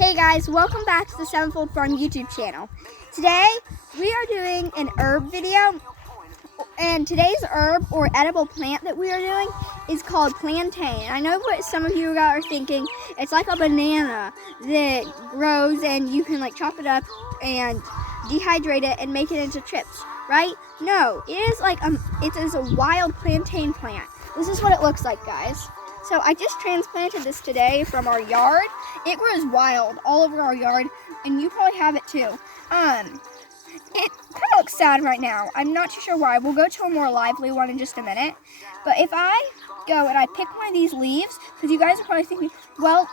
Hey guys, welcome back to the Sevenfold Farm YouTube channel. Today we are doing an herb video, and today's herb or edible plant that we are doing is called plantain. I know what some of you are thinking. It's like a banana that grows and you can like chop it up and dehydrate it and make it into chips, right? No, it is like it is a wild plantain plant. This is what it looks like, guys. So I just transplanted this today from our yard. It grows wild all over our yard, and you probably have it too. It kind of looks sad right now. I'm not too sure why. We'll go to a more lively one in just a minute. But if I go and I pick one of these leaves, because you guys are probably thinking, well,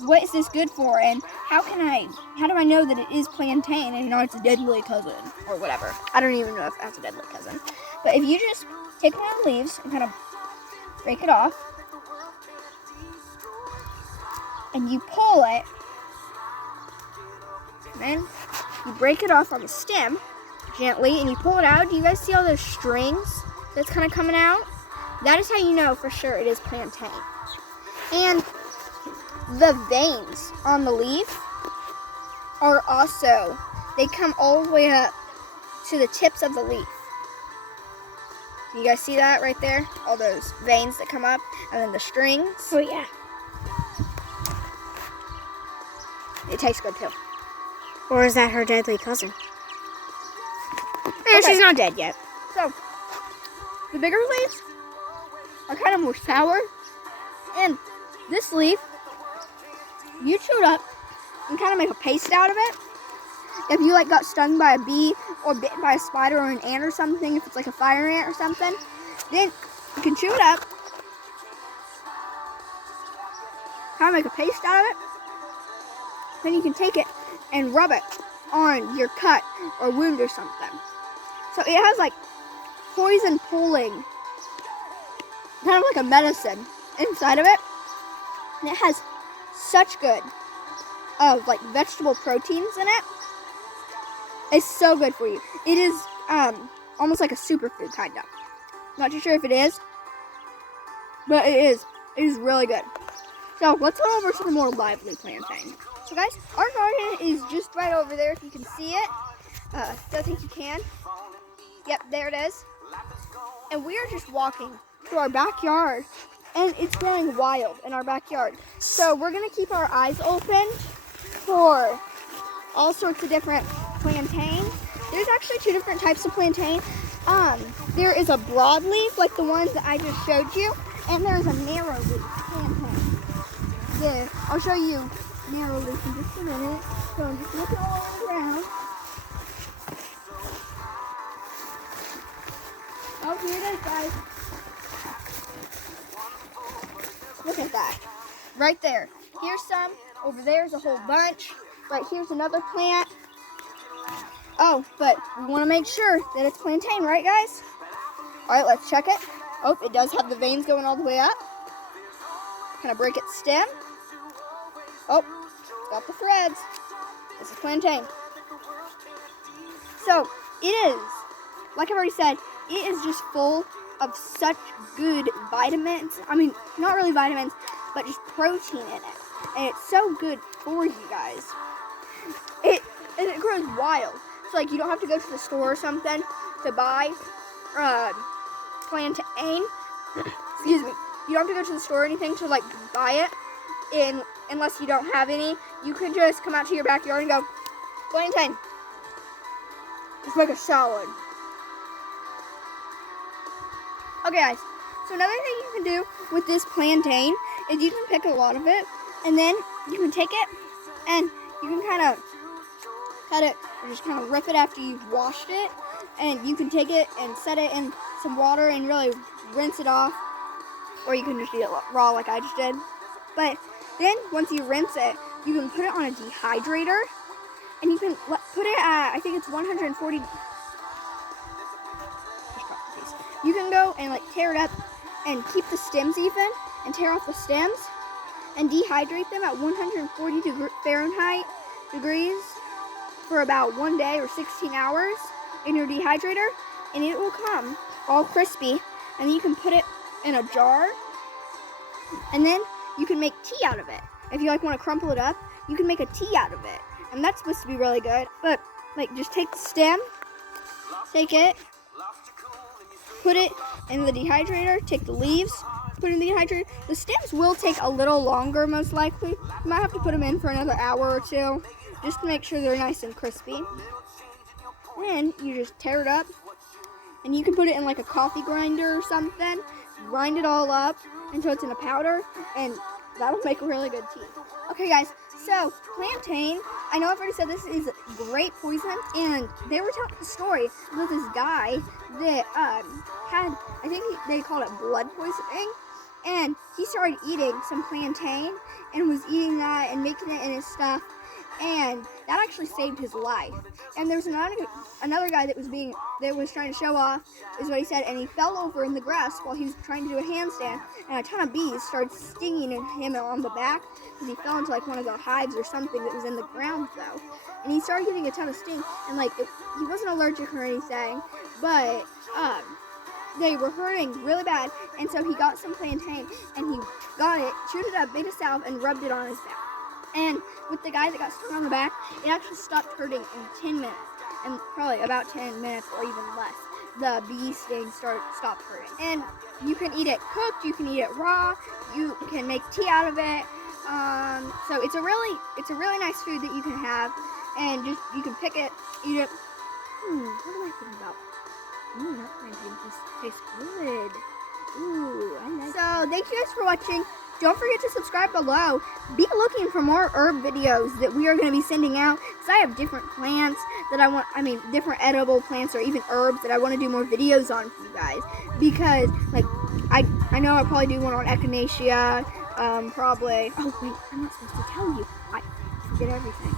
what is this good for? And how do I know that it is plantain and not its deadly cousin or whatever? I don't even know if that's a deadly cousin. But if you just take one of the leaves and kind of break it off, and you pull it, and then you break it off on the stem gently, and you pull it out. Do you guys see all those strings that's kind of coming out? That is how you know for sure it is plantain. And the veins on the leaf are also, they come all the way up to the tips of the leaf. You guys see that right there? All those veins that come up, and then the strings. Oh yeah. It tastes good too. Or is that her deadly cousin? Okay. She's not dead yet. So, the bigger leaves are kind of more sour, and this leaf, you chew it up and kind of make a paste out of it. If you like got stung by a bee or bitten by a spider or an ant or something, if it's like a fire ant or something, then you can chew it up, kind of make a paste out of it. Then you can take it and rub it on your cut or wound or something. So it has like poison pulling, kind of like a medicine inside of it. And it has such good like vegetable proteins in it. It's so good for you. It is almost like a superfood kind of. Not too sure if it is, but it is. It is really good. So let's go over to the more lively plantain. So guys, our garden is just right over there if you can see it. Don't think you can. Yep, there it is. And we are just walking to our backyard, and it's growing wild in our backyard. So we're gonna keep our eyes open for all sorts of different plantain. There's actually two different types of plantain. There is a broadleaf, like the ones that I just showed you, and there's a narrowleaf plantain. There, I'll show you narrowleaf in just a minute. So I'm just looking all around. Oh, here it is, guys. Look at that. Right there. Here's some. Over there's a whole bunch. Right here's another plant. Oh, but we want to make sure that it's plantain, right, guys? All right, let's check it. Oh, it does have the veins going all the way up. Kind of break its stem. Oh, got the threads. This is plantain. So, it is, like I've already said, it is just full of such good vitamins. I mean, not really vitamins, but just protein in it. And it's so good for you guys. And it grows wild. So, like, you don't have to go to the store or something to buy plantain. Excuse me. You don't have to go to the store or anything to, like, buy it unless you don't have any. You can just come out to your backyard and go, plantain. Just make a salad. Okay, guys. So, another thing you can do with this plantain is you can pick a lot of it, and then you can take it and you can kind of cut it or just kind of rip it after you've washed it, and you can take it and set it in some water and really rinse it off, or you can just eat it raw like I just did. But then once you rinse it, you can put it on a dehydrator, and you can put it at, I think it's 140. You can go and like tear it up and keep the stems even and tear off the stems and dehydrate them at 140 Fahrenheit degrees for about 1 day or 16 hours in your dehydrator, and it will come all crispy, and then you can put it in a jar, and then you can make tea out of it. if you like want to crumple it up, you can make a tea out of it, and that's supposed to be really good. But like, just take the stem, take it, put it in the dehydrator, take the leaves, put it in the dehydrator. The stems will take a little longer, most likely. You might have to put them in for another hour or two, just to make sure they're nice and crispy. Then you just tear it up, and you can put it in like a coffee grinder or something, grind it all up until it's in a powder, and that'll make a really good tea. Okay guys, so plantain, I know I've already said this is great poison, and they were telling the story about this guy that had, I think they called it blood poisoning, and he started eating some plantain and was eating that and making it in his stuff, and that actually saved his life. And there was another guy that was trying to show off, is what he said, and he fell over in the grass while he was trying to do a handstand, and a ton of bees started stinging him on the back because he fell into like one of the hives or something that was in the ground though, and he started getting a ton of sting, and like he wasn't allergic or anything, but they were hurting really bad, and so he got some plantain and he got it, chewed it up, made a salve, and rubbed it on his back. And with the guy that got stung on the back, it actually stopped hurting in 10 minutes. And probably about 10 minutes or even less, the bee sting stopped hurting. And you can eat it cooked, you can eat it raw, you can make tea out of it. So it's a really nice food that you can have. And just, you can pick it, eat it. What am I thinking about? That plantain tastes good. Ooh, I like it. So thank you guys for watching. Don't forget to subscribe below. Be looking for more herb videos that we are going to be sending out, because I have different plants that different edible plants or even herbs that I want to do more videos on for you guys. Because, like, I know I'll probably do one on echinacea, probably. Oh, wait, I'm not supposed to tell you. I forget everything.